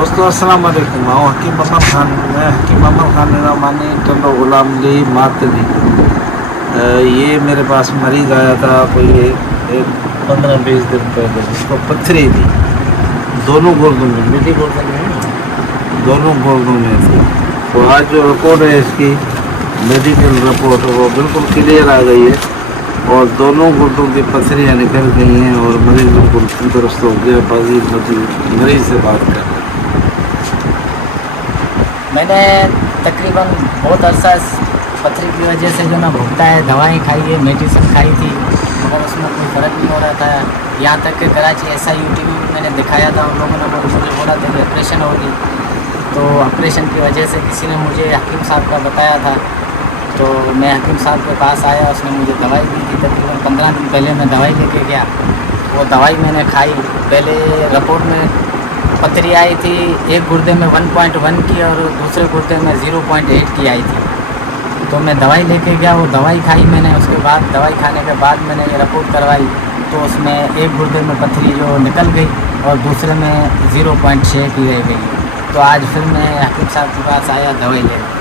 दोस्तों अस्सलाम वालेकुम। आओ हकीम मोहम्मद खान, मैं हकीम मोहम्मद खान नामानी टल्लो गुलाम ली मातली। ये मेरे पास मरीज़ आया था कोई 15-20 दिन पहले, जिसको पत्थरी थी दोनों गुर्दों में, मीठी गुर्दों में, दोनों गुर्दों में थी। तो आज जो रिपोर्ट है इसकी मेडिकल रिपोर्ट वो बिल्कुल क्लियर आ गई है और दोनों गुर्दों की पथरियाँ निकल गई हैं और मरीज़ बिल्कुल तंदुरुस्त हो गया। बाजी मरीज़ से बात कर रहे हैं। मैंने तकरीबन बहुत अरसा पथरी की वजह से जो ना भुगता है, दवाएं खाई है, मेडिसिन खाई थी, मगर उसमें कोई फ़र्क नहीं हो रहा था। यहाँ तक कि कराची SIUT में भी मैंने दिखाया था, उन लोगों ने मुझे बोला था कि ऑपरेशन होगी। तो ऑपरेशन की वजह से किसी ने मुझे हकीम साहब का बताया था, तो मैं हकीम साहब के पास आया, उसने मुझे दवाई दी थी। तकरीबन 15 दिन पहले मैं दवाई लेके गया, वो दवाई मैंने खाई। पहले रिपोर्ट में पथरी आई थी, एक गुर्दे में 1.1 की और दूसरे गुर्दे में 0.8 की आई थी। तो मैं दवाई लेके गया, वो दवाई खाई मैंने। उसके बाद दवाई खाने के बाद मैंने ये रिपोर्ट करवाई, तो उसमें एक गुर्दे में पथरी जो निकल गई और दूसरे में 0.6 की रह गई। तो आज फिर मैं हकीम साहब के पास आया दवाई लेने।